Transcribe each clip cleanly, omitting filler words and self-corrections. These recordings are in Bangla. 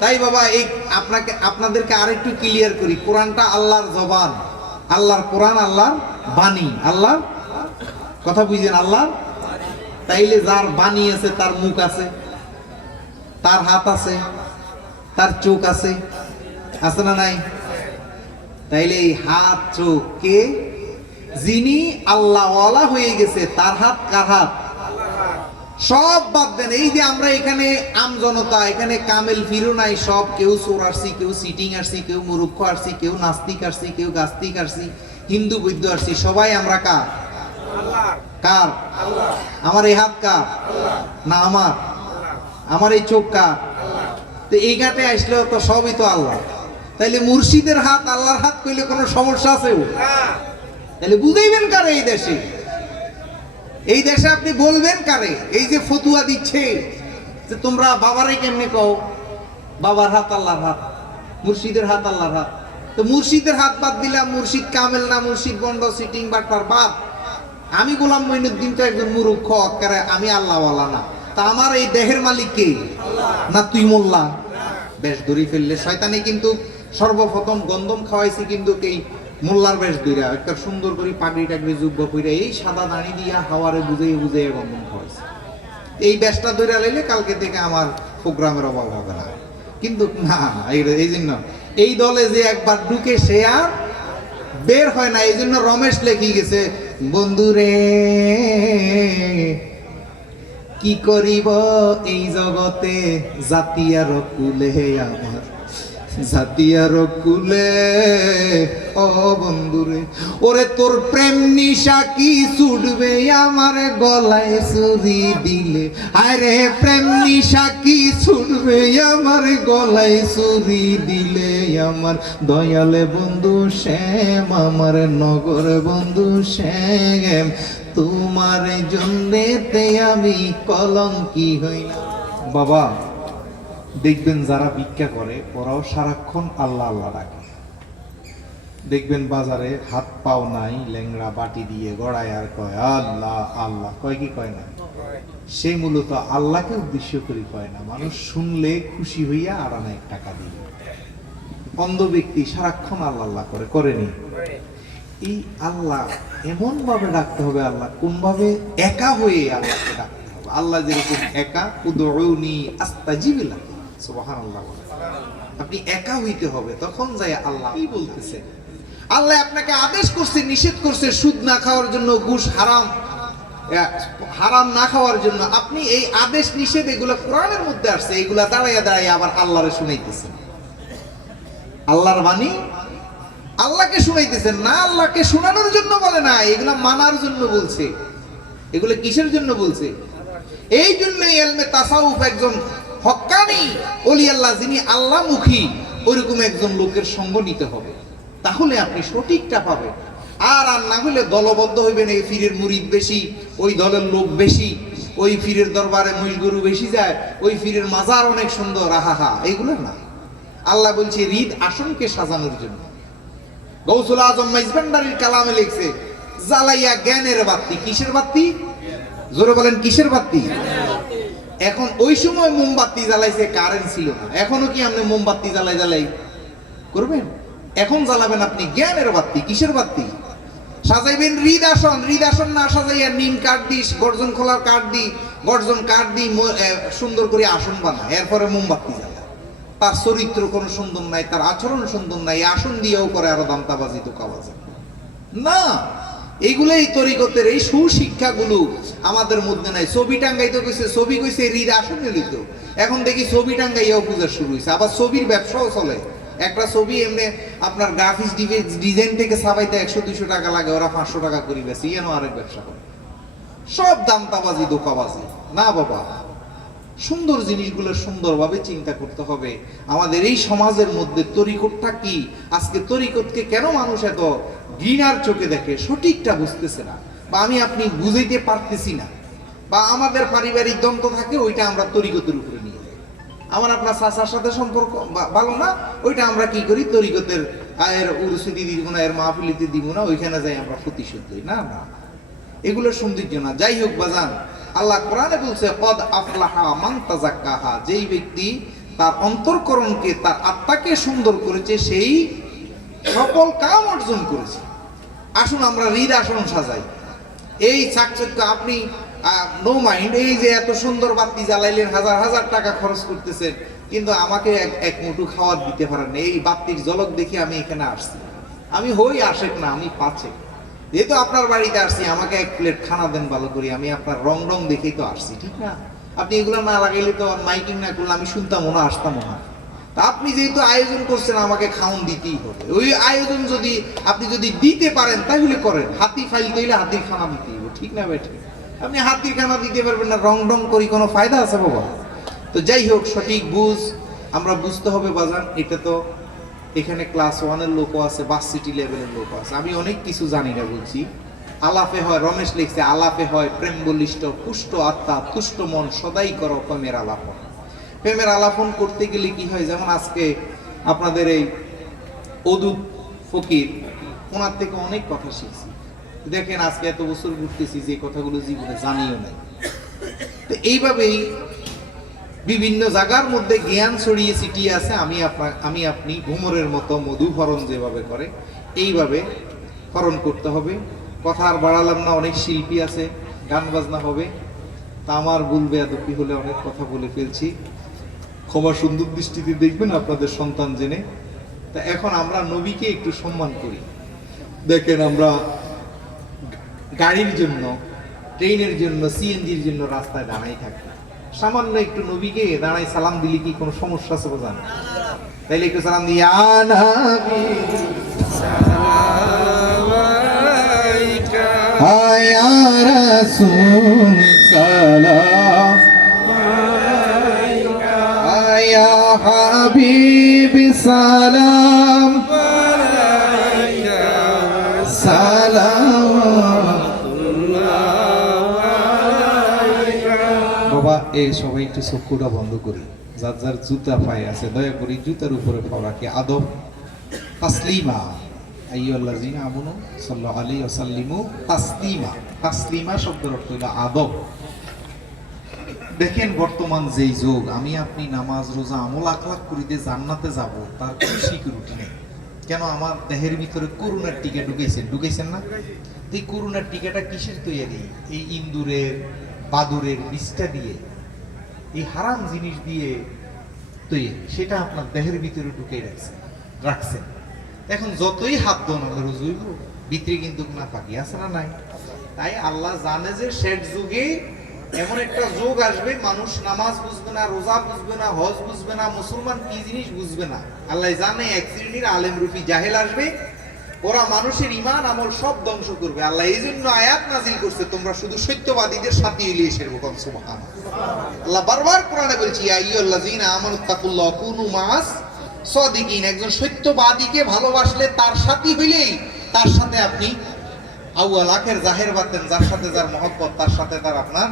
তাই বাবা এই আপনাদেরকে আরেকটু ক্লিয়ার করি, কোরআনটা আল্লাহর জবান, আল্লাহর কোরআন আল্লাহর বাণী, আল্লাহর কথা বুঝেন, আল্লাহর। তাইলে যার বাণী আছে তার মুখ আছে, তার হাত আছে, তার চোখ আছে, আছে না নাই? তাইলে এই হাত চোখ কে? যিনি আল্লাহওয়ালা হয়ে গেছে তার হাত, কার হাত? সব বাদ দেন। এই যে আমরা এখানে আমজনতা, এখানে কামেল ফিরো নাই, সব কেউ চোর আসছি, কেউ সিটিং আসছি, কেউ মুরুক্ষ আসছি, কেউ নাস্তিক আসছি, কেউ গাস্তিক আসছি, হিন্দু বৈদ্য আসছি, সবাই আমরা কার? কার? আমার এই হাত কার? না আমার? আমার এই চোখ কার? তো এই ঘাটে আসলে তো সবই তো আল্লাহ। তাইলে মুর্শিদের হাত আল্লাহর হাত কইলে কোনো সমস্যা আছে? তাহলে বুঝাইবেন কারে এই দেশে? এই দেশে আপনি বলবেন কারে? এই যে ফতুয়া দিচ্ছে যে তোমরা বাবারে কেমনে কও, বাবার হাত আল্লাহর হাত, মুর্শিদের হাত আল্লাহর হাত। তো মুর্শিদের হাত বাদ দিলাম, মুর্শিদ কামেল না, মুর্শিদ বন্ড, সিটিং বাটপার বাদ। আমি গোলাম মঈনুদ্দিন তো একজন মুরুক্ষ, আকারে আমি আল্লাহওয়ালা না। তা আমার এই দেহের মালিক কে? না তুই মোল্লা? বেশ ধরি ফেললে শয়তানে কিন্তু সর্বপ্রথম গন্ধম খাওয়াইছি কিন্তু এই মোল্লার বেশ ধইরা, একটা সুন্দর করে পাগড়ি টাগড়ি যুব্ব কইরা এই সাদা দাড়ি দিয়া হাওয়ারে বুঝাইয়া বুঝাইয়া গন্ধম খাওয়াইছে। এই বেশটা ধইরা লইলে কালকে থেকে আমার প্রোগ্রামের অভাব হবে না। কিন্তু না, এই জন্য এই দলে যে একবার ঢুকে সে আর বের হয় না। এই জন্য রমেশ লেখি গেছে, বন্ধুরে কি করিব এই জগতে, জাতিয়ার কুলে আমার, জাতিয়ার কুলে ও বন্ধুরে, ওরে তোর প্রেম নিশা কি ছুটবে আমার গলায় চুরি দিলে, আরে প্রেম নিশা কি ছুটবে আমার গলায় চুরি দিলে, আমার দয়ালে বন্ধু শ্যাম, আমার নগর বন্ধু শ্যাম, তোমার জন্যেতে আমি কলঙ্কি হইলাম। বাবা দেখবেন যারা ভিক্ষা করে ওরাও সারাক্ষণ আল্লাহ আল্লাহ ডাকে। দেখবেন বাজারে হাত পাও নাই, ল্যাংড়া বাটি দিয়ে গড়ায় আর কয় আল্লাহ আল্লাহ, কয় কি কয় না? সে মূলত আল্লাহকে উদ্দেশ্য করে কয় না, মানুষ শুনলে খুশি হইয়া আর অনেক টাকা দিবে। অন্ধ ব্যক্তি সারাক্ষণ আল্লাহ আল্লাহ করে, করেনি? এই আল্লাহ এমন ভাবে ডাকতে হবে, আল্লাহ কোন ভাবে? একা হয়ে আল্লাহকে ডাকতে হবে। আল্লাহ যেরকম একা, উদউনি আস্তাজিব লাকুম, সুবহানাল্লাহ। আপনি একা হইতে হবে, তখন যাই আল্লাহ কি বলতেছে। আল্লাহ আপনাকে আদেশ করছে, নিষেধ করছে সুদ না খাওয়ার জন্য, ঘুষ হারাম হারাম না খাওয়ার জন্য। আপনি এই আদেশ নিষেধ এগুলো কোরআনের মধ্যে আসছে, এগুলা দাঁড়াইয়া দাঁড়াইয়া আবার আল্লাহরে শুনাইতেছেন। আল্লাহর বাণী আল্লাহকে শুনাইতেছেন না, আল্লাহকে শোনানোর জন্য বলে না, এগুলা মানার জন্য বলছে। এগুলো কিসের জন্য বলছে? এই জন্যই ইলমে তাসাউফ একজন হক্কানি ওলি আল্লাহ, যিনি আল্লাহমুখী, ওইরকম একজন লোকের সঙ্গ নিতে হবে, তাহলে আপনি সঠিকটা পাবেন। আর না হলে দলবদ্ধ হইবেন, এই পীরের মুরিদ বেশি, ওই দলের লোক বেশি, ওই পীরের দরবারে মহিষ গরু বেশি যায়, ওই পীরের মাজার অনেক সুন্দর, আহা, এইগুলো না। আল্লাহ বলছে হৃদ আসনকে সাজানোর জন্য। গৌসুল আজম মাইজভান্ডারির কালামে লিখছে, জ্বালাইয়া জ্ঞানের বাতি। কিসের বাতি? জোরে বলেন, কিসের বাতি? এখন ওই সময় মোমবাতি জ্বালাইছে, কারেন্ট ছিল না। এখনো কি আপনি মোমবাতি জ্বালাই জ্বালাই করবেন? এখন জ্বালাবেন আপনি জ্ঞানের বাতি। কিসের বাতি? সাজাইবেন হৃদ আসন। হৃদ আসন না সাজাইয়া নিম কাঠ দি, গর্জন খোলার কাঠ দি, গর্জন কাঠ দি সুন্দর করে আসন বানায়, এরপরে মোমবাতি জ্বালায়। তার চরিত্র কোনো সুন্দর নাই, তার আচরণ সুন্দর নাই, আসন দিয়েও করে আরো দামতাবাজি, ধোঁকাবাজি না। এইগুলোই তরিকতের এই সুশিক্ষাগুলো আমাদের মধ্যে নাই। ছবি টাঙ্গাইতে কইছে, ছবি কইছে হৃদ আসনে লিত। এখন দেখি ছবি টাঙ্গাইয়াও পূজা শুরু হয়েছে, আবার ছবির ব্যবসাও চলে। একটা ছবি এমনি আপনার গ্রাফিক্স ডিজাইন থেকে ছাপাইতে 100-200 টাকা লাগে, ওরা 500 টাকা করে বেশি, এন আরেক ব্যবসা করে। সব দামতাবাজি, ধোঁকাবাজি না বাবা। সুন্দর জিনিসগুলো সুন্দরভাবে চিন্তা করতে হবে। আমাদের এই সমাজের মধ্যে তরিকতটা কি? আজকে তরিকতকে কেন মানুষ এত ঘৃণার চোখে দেখে? সঠিকটা বুঝতেছে না, বা আমি আপনি বুঝাইতে পারতেছি না, বা আমাদের পারিবারিক দ্বন্দ্ব থাকে, ওইটা আমরা তরিকতের উপরে নিয়ে যাই। আমার আপনার চাচার সাথে সম্পর্ক ভালো না, ওইটা আমরা কি করি? তরিকতের এর উরুসিদি দিব না, এর মাহফিলিতে দিব না, ওইখানে যাই আমরা প্রতিশোধ দিই। না না, এগুলো সৌন্দর্য না। যাই হোক বাজান, আল্লাহ কোরআনে বলছে কদ আফলাহা মান তাযাক্কাহা, যেই ব্যক্তি তার অন্তরকরণকে, তার আত্মাকে সুন্দর করেছে, সেই সকল কাম অর্জন করেছে। আসুন আমরা হৃদ আসন সাজাই। এই চাকচক্য আপনি নো মাইন্ড, এই যে এত সুন্দর বাতি জ্বালাইলেন, হাজার হাজার টাকা খরচ করতেছেন, কিন্তু আমাকে এক মুঠো খাওয়ার দিতে পারেন না। এই বাতির ঝলক দেখে আমি এখানে আসছি। আমি হই আশেক না, আমি পাচেক। যেহেতু আপনার বাড়িতে আসছি, আমাকে এক প্লেট খানা দেন ভালো করে, আমি আপনার রং রং দেখেই তো আসছি, ঠিক না? আপনি এগুলো না লাগাইলে তো, মাইকিং না করলে আমি শুনতামও না, আসতামও না। তা আপনি যেহেতু আয়োজন করছেন, আমাকে খাওন দিতেই হবে। ওই আয়োজন যদি আপনি যদি দিতে পারেন তাহলে করেন। হাতি ফাইল দিলে হাতির খানা দিতেই হবে, ঠিক না বেঠে? আপনি হাতির খানা দিতে পারবেন না, রং রং করি, কোনো ফায়দা আছে বাবা? তো যাই হোক, সঠিক বুঝ আমরা বুঝতে হবে বাজান। এটা তো এখানে ক্লাস 1-এর লোকও আছে, ভার্সিটি লেভেলের লোকও আছে। আমি অনেক কিছু জানি না বলছি। আলাপে হয়, রমেশ লিখছে, আলাপে হয় প্রেম বলিষ্ঠ, পুষ্ট আত্মা, তুষ্ট মন, সদাই করো প্রেমের আলাপন। প্রেমের আলাপন করতে গেলে কি হয়, যেমন আজকে আপনাদের এই অদূত ফকির, ওনার থেকে অনেক কথা শিখছি। দেখেন আজকে এত বছর ঘুরতেছি, যে কথাগুলো জীবনে জানিও নাই। তো এইভাবেই বিভিন্ন জায়গার মধ্যে জ্ঞান ছড়িয়ে ছিটিয়ে আছে। আমি আপনি ঘুমরের মতো মধু হরণ যেভাবে করে, এইভাবে হরণ করতে হবে। কথা আর বাড়ালাম না, অনেক শিল্পী আছে, গান বাজনা হবে। তা আমার ভুল বেয়াদবি হলে অনেক কথা বলে ফেলছি, ক্ষমা সুন্দর দৃষ্টিতে দেখবেন আপনাদের সন্তান জেনে। তা এখন আমরা নবীকে একটু সম্মান করি। দেখেন আমরা গাড়ির জন্য, ট্রেনের জন্য, সিএনজির জন্য রাস্তায় দাঁড়াই থাকি, সামান্য একটু নবীকে দাঁড়াই সালাম দিলে কি কোনো সমস্যা আছে বোঝান? তাইলে একটু সালাম দিই, ইয়া নবী সালাম আলাইকা, ইয়া রাসূল সালাম আলাইকা, ইয়া হাবিব সালাম আলাইকা, সালাম। বাবা এই সবাই একটু চক্ষুটা বন্ধ করি, যার যার জুতা পায়ে আছে দয়া করি জুতার উপরে পাও রাখি, আদব তাসলিমা আইয়ুহাল্লাযীনা আমানু সাল্লাল্লাহু আলাইহি ওয়াসাল্লিমু তাসলিমা। তাসলিমা শব্দের অর্থ হলো আদব। দেখেন বর্তমান যেই যুগ, আমি আপনি নামাজ রোজা আমল আখলাক করিতে জান্নাতে যাব, তার কোনো সিকিউরিটি নেই। কেন? আমার দেহের ভিতরে করুণার টিকা ঢুকেছেন না? এই করুণার টিকাটা কিসের তৈরি? এই ইন্দুরের, বাদুরের বিষটা দিয়ে, এই হারাম জিনিস দিয়ে তৈরি, সেটা আপনার দেহের ভিতরে ঢুকে রাখছেন। এখন যতই হাত দোন রুজুইব, ভিতরে কিন্তু না পাকি আছে না নাই? তাই আল্লাহ জানে যে শেষ যুগে এমন একটা যুগ আসবে, মানুষ নামাজ বুঝবে না, রোজা বুঝবে না, হজ বুঝবে না, মুসলমান কি জিনিস বুঝবে না। আল্লাহ জানে এক শ্রেণীর আলেম রূপী জাহেল আসবে, ওরা মানুষের ঈমান আমল সব ধ্বংস করবে। আল্লাহ এই জন্য আয়াত নাজিল করছে, তোমরা শুধু সত্যবাদীদের সাথে ইলিয়ে এসেছো। সুবহানাল্লাহ। আল্লাহ বারবার কোরআনে বলছে, ইয়া আইয়ুহাল্লাযীনা আমানুত্তাকুল্লাহ কুনু মাআস সাদিকিন। একজন সত্যবাদীকে ভালোবাসলে, তার সাথী হইলেই তার সাথে আপনি আউয়াল আখের জাহের বাতেন, যার সাথে যার মহব্বত, তার সাথে তার আপনার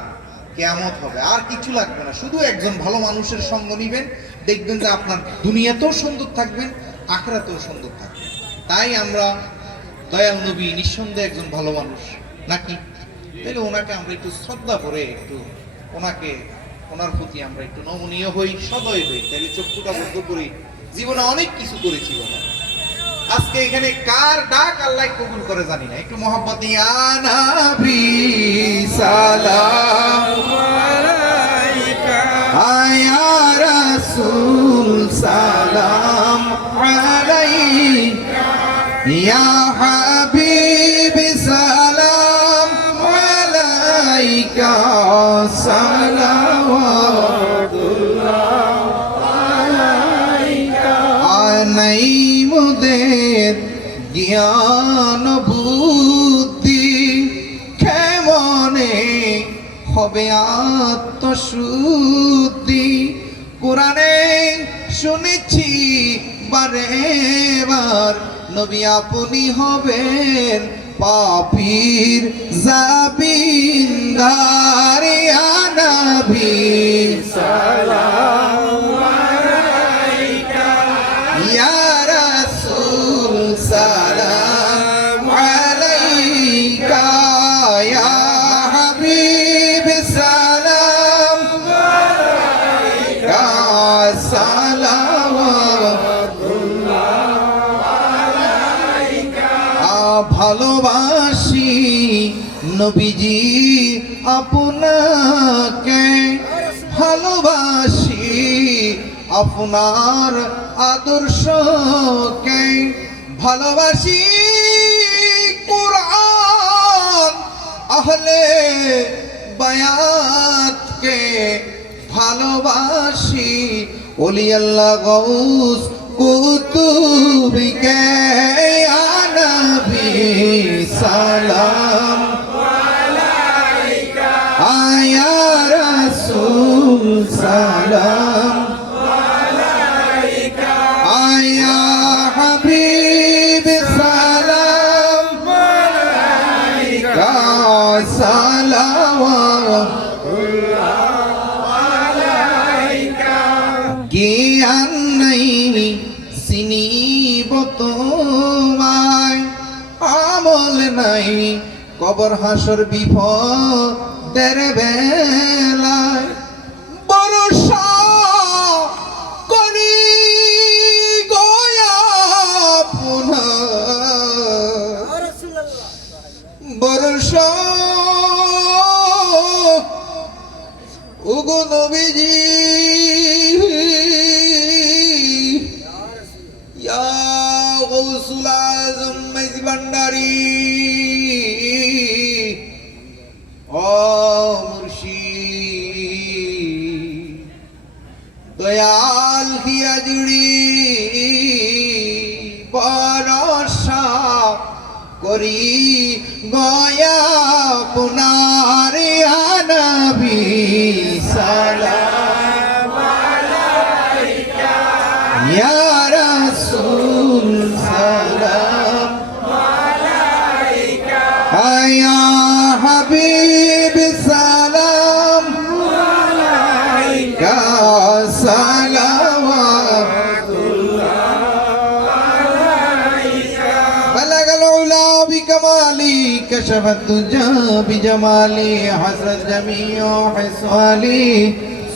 কিয়ামত হবে। আর কিছু লাগবে না, শুধু একজন ভালো মানুষের সঙ্গ নিবেন, দেখবেন যে আপনার দুনিয়াতেও সুন্দর থাকবেন, আখিরাতেও সুন্দর থাকবেন। তাই আমরা দয়াল নবী নিঃসন্দেহে একজন ভালো মানুষ নাকি? তাহলে ওনাকে আমরা একটু শ্রদ্ধা করে, একটু ওনার প্রতি আমরা একটু নমনীয় হই, সদয় হই। তাহলে চক্ষুটা বন্ধ করি। জীবনে অনেক কিছু করেছি বাবা, আজকে এখানে কার ডাক আল্লাহ কবুল করে জানি না। একটু মহব্বত, ইয়া নবী সালাম আলাইকা, ইয়া রাসূল সালাম আলাইকা, ইয়া হাবিব সালাম আলাইকা, সালাওয়াতুল্লাহ আলাইকা। নাই মোদের জ্ঞান বুদ্ধি, কেমনে হবে আত্মশুদ্ধি? কোরআনে শুনেছি বারে বার, নবী আপনি হবেন পাপীর জাবিনদার, ইয়া নবী সালাম আলাইকা, ইয়া রাসূল সালাম আলাইকা, ইয়া হাবিব সালাম আলাইকা, ভালোবাসি নবীজি আপনাকে, ভালোবাসি আপনার আদর্শকে, ভালোবাসি কুরআন আহলে বায়াতকে, ভালোবাসি ওলি আল্লাহ গৌস কুতুবকে। ইয়া নবী সালাম আলাইকা, ইয়া রাসূল সালাম আলাইকা, ইয়া হাবিব সালাম আলাইকা, সালাওয়াতুল্লাহ আলাইকা। জ্ঞান নাই চিনিব তোমায়, আমল নাই কবর হাসর বিপদের বেলায়, ভরসা করি গয়া পুনঃ, ভরসা ওগো নবীজি ইয়া গৌসুল আজম মাইজি ভান্ডারী, ও মুর্শিদ দয়াল হিয়া জুড়ি, ভরসা করি গয়া পুনার। ইয়া নবী সালাম আলাইকা, ইয়া রাসূল সালাম আলাইকা, ইয়া হাবিব সালাম আলাইকা, সালাওয়াতুল্লাহ আলাইকা। বালাগাল উলা বিকামালি, কাশাফাত তুজা বিজামালি, হাসরাত জামিউ হিসালি,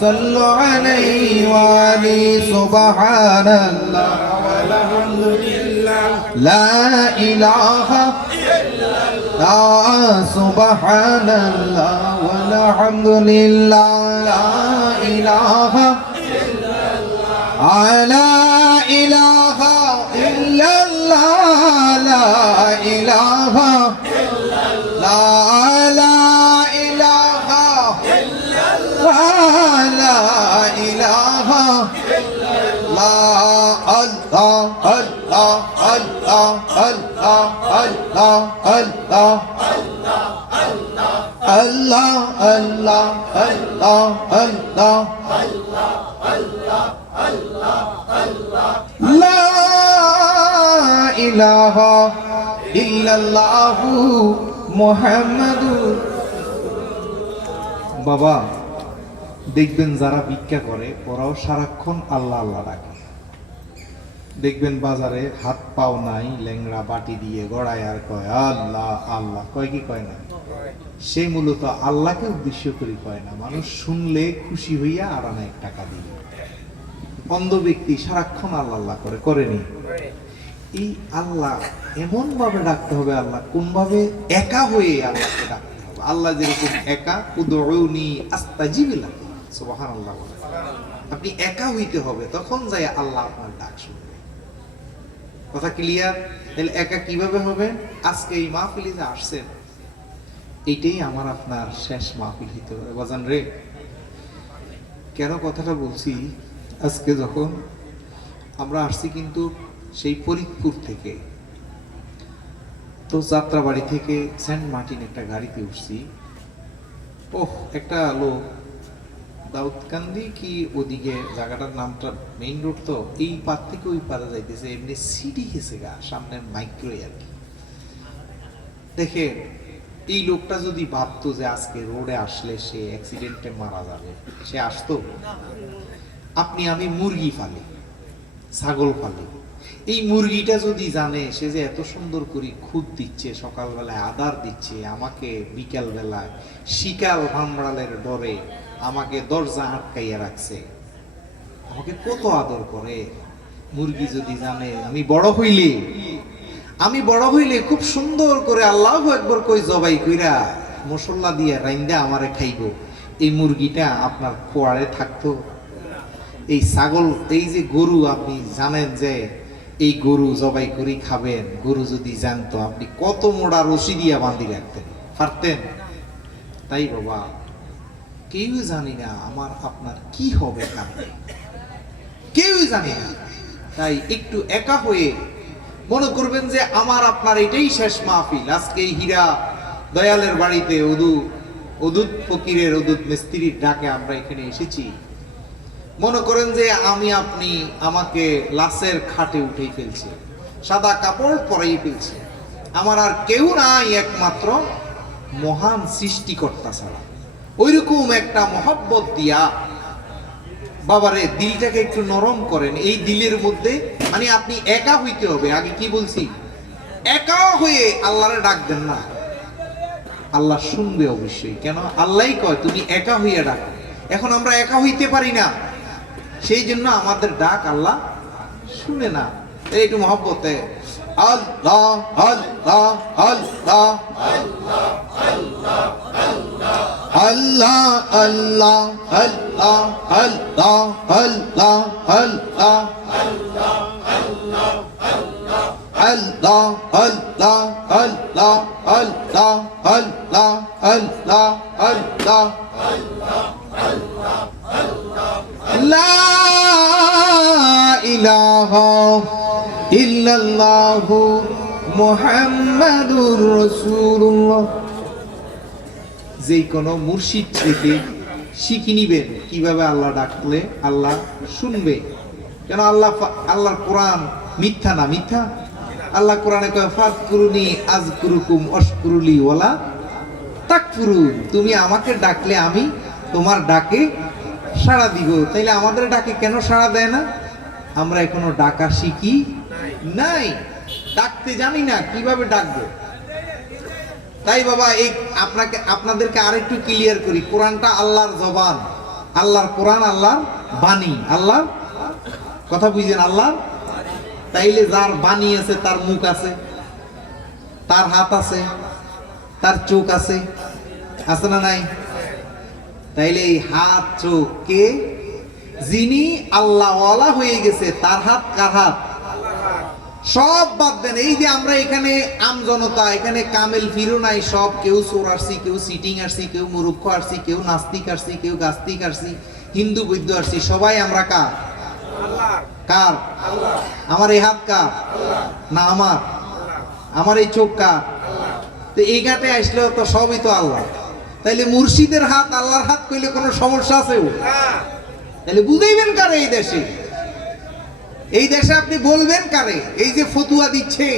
সাল্লু আলাইহি ওয়া আলি। সুবহানাল্লাহ ওয়ালহামদুলিল্লাহ, লা ইলাহা ইল্লাল্লাহ, সুবহানাল্লাহ ওয়ালহামদুলিল্লাহ, লা ইলাহা ইল্লাল্লাহ, লা ইলাহা ইল্লাল্লাহ, লা ইলাহা ইল্লাল্লাহ, লা ইলাহা ইল্লাল্লাহ, লা ইলাহা ইল্লাল্লাহ। আল্লাহ আল্লাহ আল্লাহ আল্লাহ আল্লাহ আল্লাহ আল্লাহ আল্লাহ আল্লাহ আল্লাহ, লা ইলাহা ইল্লাল্লাহু মুহাম্মাদুর। বাবা দেখবেন যারা ভিক্ষা করে ওরাও সারাক্ষণ আল্লাহ আল্লাহ ডাকে। দেখবেন বাজারে হাত পাও নাই, ল্যাংড়া বাটি দিয়ে গড়ায় আর কয় আল্লাহ আল্লাহ, কয় কি কয় না? সে মূলত আল্লাহকে উদ্দেশ্য করে কয় না, মানুষ শুনলে খুশি হইয়া আর অনেক টাকা দিবে। অন্ধ ব্যক্তি সারাক্ষণ আল্লাহ আল্লাহ করে, করেনি? এই আল্লাহ এমন ভাবে ডাকতে হবে, আল্লাহ কোন ভাবে একা হয়ে আল্লাহকে ডাকতে হবে। আল্লাহ যেরকম একা, উদউনি আস্তাজিব লাকুম, সুবহানাল্লাহ। আপনি একা হইতে হবে, তখন যাই আল্লাহ আপনার ডাক শুনবে। কথা ক্লিয়ার? তাহলে একা কিভাবে হবে? আজকে এই মাহফিলে যে আসছেন, এইটাই আমার আপনার শেষ মাহফিল হইতে হবে বাজান রে। কেন কথাটা বলছি? আজকে যখন আমরা আসছি কিন্তু সেই ফরিদপুর থেকে, তো যাত্রাবাড়ি থেকে সেন্ট মার্টিন একটা গাড়িতে উঠছি। ওহ, একটা লোক দাউদকান্দি কি ওদিকে জায়গাটার নামটা, মেইন রোড তো, এই পার থেকে ওই পারে যাইতেছে, এমনি সিডি গেছে গা, সামনের মাইক্রোই আর কি। দেখে এই লোকটা যদি ভাবতো যে আজকে রোডে আসলে সে অ্যাক্সিডেন্টে মারা যাবে, সে আসতো? আপনি আমি মুরগি ফালি, ছাগল ফালি, এই মুরগিটা যদি জানে সে যে এত সুন্দর করে খুদ দিচ্ছে, সকালবেলায় আদার দিচ্ছে, আমাকে বিকাল বেলায় শিকাল ভামড়ালের ডরে আমাকে দরজা আটকাইয়া রাখছে, আমাকে কত আদর করে। মুরগি যদি জানে আমি বড় হইলে খুব সুন্দর করে আল্লাহু আকবার কই জবাই কইরা মশলা দিয়ে রাইন্দা আমারে খাইবো, এই মুরগিটা আপনার খোয়ারে থাকতো? এই ছাগল, এই যে গরু, আপনি জানেন যে এই গরু জবাই করে খাবেন, গরু যদি জানতো আপনি কত মোড়া রশি দিয়া বাঁধি রাখতেন, পারতেন? তাই বাবা, কেউ জানি না আমার আপনার কি হবে কালকে, কেউ জানি না। তাই একটু একা হয়ে মনে করবেন যে আমার আপনার এটাই শেষ মাহফিল। আজকে এই হীরা দয়ালের বাড়িতে অদূত ফকিরের, অদূত মিস্ত্রির ডাকে আমরা এখানে এসেছি। মনে করেন যে আমি আপনি আমাকে লাশের খাটে উঠেই ফেলছে, সাদা কাপড় পরাই ফেলছে, আমার আর কেউ নাই একমাত্র মহান সৃষ্টিকর্তা ছাড়া। ওইরকম একটা মহব্বত দিয়া বাবারে দিলটাকে একটু নরম করেন। এই দিলের মধ্যে মানে আপনি একা হইতে হবে। আগে কি বলছি? একা হয়ে আল্লাহরে ডাক দেন না, আল্লাহ শুনবে অবশ্যই। কেন? আল্লাহই কয় তুমি একা হইয়া ডাক। এখন আমরা একা হইতে পারি না, সেই জন্য আমাদের ডাক আল্লাহ শুনে না। একটু মহব্বতে আল্লাহ আল্লাহ আল্লাহ আল্লাহ আল্লাহ আল্লাহ আল্লাহ আল্লাহ আল্লাহ আল্লাহ আল্লাহ আল্লাহ আল্লাহ আল্লাহ আল্লাহ আল্লাহ লা ইলাহা ইল্লাল্লাহু মুহাম্মাদুর রাসূলুল্লাহ। যে কোনো মুর্শিদ থেকে শিখে নিবেন কিভাবে আল্লাহ ডাকলে আল্লাহ শুনবে। কেন? আল্লাহর কোরআন মিথ্যা না, মিথ্যা? আল্লাহ কোরআনে কয় ফাযকুরুনি আযকুরুকুম ওয়াশকুরুলি ওয়ালা তাকফুরুন। তুমি আমাকে ডাকলে আমি তোমার ডাকে সাড়া দিব। তাইলে আমাদের ডাকে কেন সাড়া দেয় না? আমরা এখনো ডাকা শিখি নাই, ডাকতে জানি না, কিভাবে ডাকবো। তাই বাবা এই আপনাদেরকে আরেকটু ক্লিয়ার করি, কোরআনটা আল্লাহর জবান, আল্লাহর কোরআন আল্লাহর বাণী, আল্লাহর কথা বুঝেন, আল্লাহ। তাইলে যার বাণী আছে তার মুখ আছে, তার হাত আছে, তার চোখ আছে, আছে না নাই? তাইলে এই হাত চোখ কে? যিনি আল্লাহওয়ালা হয়ে গেছে তার হাত। কার হাত? সব বাদ দেন। এই যে আমরা এখানে আম জনতা, এখানে কামেল ফিরো নাই, সব কেউ চোর আসছি, কেউ সিটিং আসছি, কেউ মুরুক্ষ আসছি, কেউ নাস্তিক আসছি, কেউ গাস্তিক আসছি, হিন্দু বৈদ্য আসছি, সবাই আমরা কার? কার? আমার এই হাত কার? না আমার? আমার এই চোখ কার? তো এই ঘাটে আসলেও তো সবই তো আল্লাহ। তাইলে মুর্শিদের হাত আল্লাহর হাত কইলে কোনো সমস্যা আছে? তাহলে বুঝাইবেন কারে এই দেশে? এই দেশে আপনি বলবেন কারে? এই যে ফতুয়া দিচ্ছে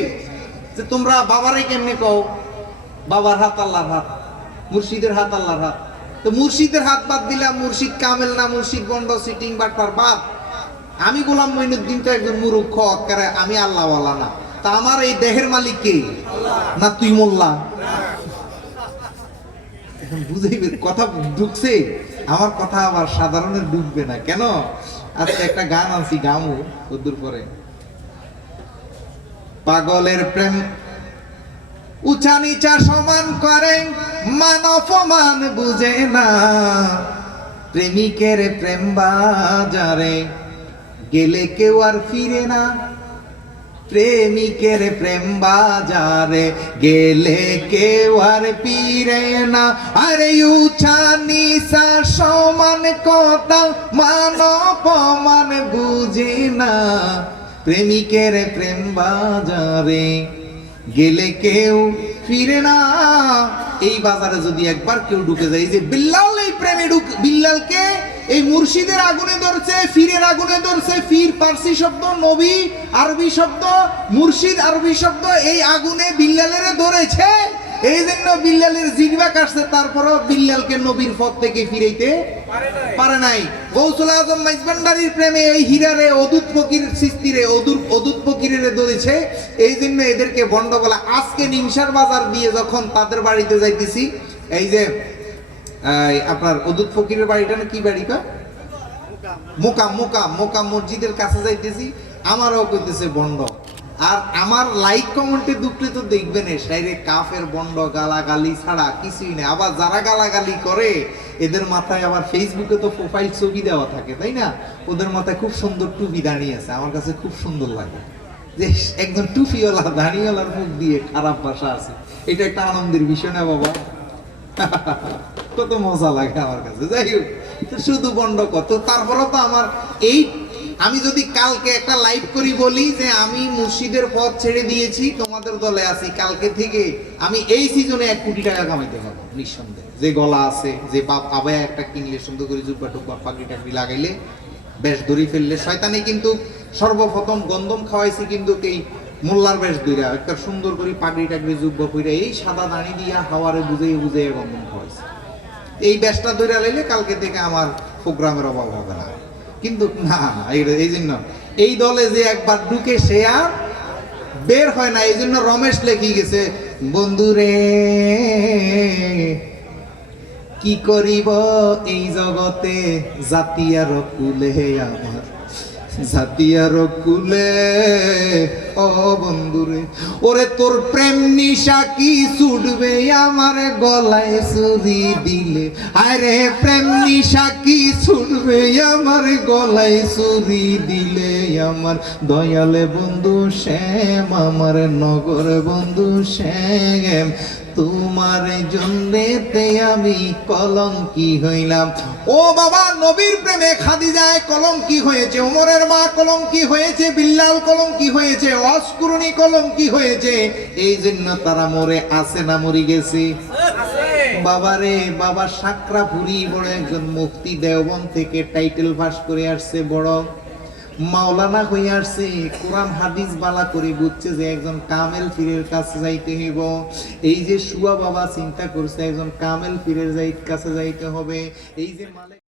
যে তোমরা বাবারে কেমনে কও, বাবার হাত আল্লাহর হাত, মুর্শিদের হাত আল্লাহর হাত। তো মুর্শিদের হাত বাদ দিলাম, মুর্শিদ কামেল না, মুর্শিদ বন্ড, সিটিং বাটপার বাদ। আমি গোলাম মঈনুদ্দিন তো একজন মুরুক্ষ, অক্কারে আমি আল্লাহওয়ালা না। তা আমার এই দেহের মালিক কে? না তুই মোল্লা? এখন বুঝাইবে, কথা ঢুকছে আমার কথা, আবার সাধারণের ঢুকবে না কেন? আজকে একটা গান আনছি, গামু কদ্দুর পরে। পাগলের প্রেম উঁচা নিচা সমান করে, মান অপমান বুঝে না, প্রেমিকের প্রেম বাজারে গেলে কেউ আর ফিরে না, প্রেমিকের প্রেম বাজারে গেলে কেউ আর ফিরে না। আরে উঁচা নিচা সমান কথা মান অপমান বুঝে না, প্রেমিকের প্রেম বাজারে গেলে কেউ ফিরে না। এই বাজারে যদি একবার কেউ ঢুকে যায়, যে বিল্লাল এই প্রেমে বিল্লালকে এই মুর্শিদের আগুনে ধরছে, ফিরের আগুনে ধরছে। ফির পার্সি শব্দ, নবী আরবি শব্দ, মুর্শিদ আরবি শব্দ, এই আগুনে বিল্লালের ধরেছে। এই জন্য বিল্লালের জিহ্বা কাটছে, তারপরও বিল্লালকে নবীর পথ থেকে ফিরাইতে পারে নাই। গৌসুল আজম মাইজভান্ডারির প্রেমে এই হীরারে অদূত ফকির সৃষ্টিরে অদূত ফকিরের ধরেছে। এই জন্য এদেরকে বন্ড বলা। আজকে নিমসার বাজার দিয়ে যখন তাদের বাড়িতে যাইতেছি, এই যে আপনার অদূত ফকিরের বাড়িটা না কি বাড়ি? মোকাম মোকাম মোকাম মসজিদের কাছে যাইতেছি, আমারও কইতেছে বন্ড। আর আমার লাইক কমেন্টে দুঃখলে তো দেখবেন সাইরে কাফের বন্ড গালাগালি ছাড়া কিছুই নেই। আবার যারা গালাগালি করে এদের মাথায় আবার ফেসবুকে তো প্রোফাইল ছবি দেওয়া থাকে, তাই না? ওদের মাথায় খুব সুন্দর টুপি দাঁড়িয়ে আছে, আমার কাছে খুব সুন্দর লাগে যে একজন টুপিওয়ালা দাঁড়িয়েওয়ালার মুখ দিয়ে খারাপ ভাষা আছে। এটা একটা আনন্দের বিষয় না বাবা? কত মজা লাগে আমার কাছে। যাই হোক, শুধু বন্ড কত, তারপরে তো আমার এই, আমি যদি কালকে একটা লাইভ করি বলি যে আমি মুর্শিদের পথ ছেড়ে দিয়েছি, তোমাদের দলে আছি, কালকে থেকে আমি এই সিজনে 1 কোটি টাকা কামাইতে পারবো নিঃসন্দেহে। যে গলা আছে, যে বাপ আবায় একটা কিনলে সুন্দর করে জুব্বা টুব্বা পাগড়ি টাগড়ি লাগাইলে, বেশ দড়ি ফেললে, শয়তানে কিন্তু সর্বপ্রথম গন্ধম খাওয়াইছি কিন্তু এই মোল্লার বেশ দইরা একটা সুন্দর করে পাগড়ি টাগড়ি জুব্বা পইরা এই সাদা দাঁড়ি দিয়া হাওয়ারে বুঝে বুঝে গন্ধম খাওয়াইছি। এই বেশটা দইরা লাইলে কালকে থেকে আমার প্রোগ্রামের অভাব হবে না। কিন্তু না না, এই জন্য এই দলে যে একবার ঢুকে সে আর বের হয় না। এই জন্য রমেশ লেখি গেছে, বন্ধুরে কি করিব এই জগতে, জাতিয়ার কুলে আমার, জাতিয়ার কুলে ও বন্ধুরে, ওরে তোর প্রেম নিশা কি ছুটবে আমার গলায় চুরি দিলে, আরে প্রেম নিশা কি ছুটবে আমার গলায় চুরি দিলে, আমার দয়ালে বন্ধু শ্যাম, আমার নগর বন্ধু শ্যাম, তোমার জন্যেতে আমি কলঙ্কি হইলাম। ও বাবা, নবীর প্রেমে খাদিজায় কলঙ্কি হয়েছে, ওমরের মা কলঙ্কি হয়েছে, বিল্লাল কলঙ্কি হয়েছে, অস্কুরুনি কলঙ্কি হয়েছে। এই জন্য তারা মরে আছে না মরি গেছে? বাবারে বাবা, সাকরাপুরি বড় একজন মুফতি, দেওবন্দ থেকে টাইটেল পাস করে আসছে, বড় মাওলানা হয়ে আসছে, কোরআন হাদিস বালা করে বুঝছে যে একজন কামেল পীরের কাছে যাইতে হইব। এই যে সুয়া বাবা চিন্তা করছে একজন কামেল পীরের কাছে যাইতে হবে। এই যে মালিক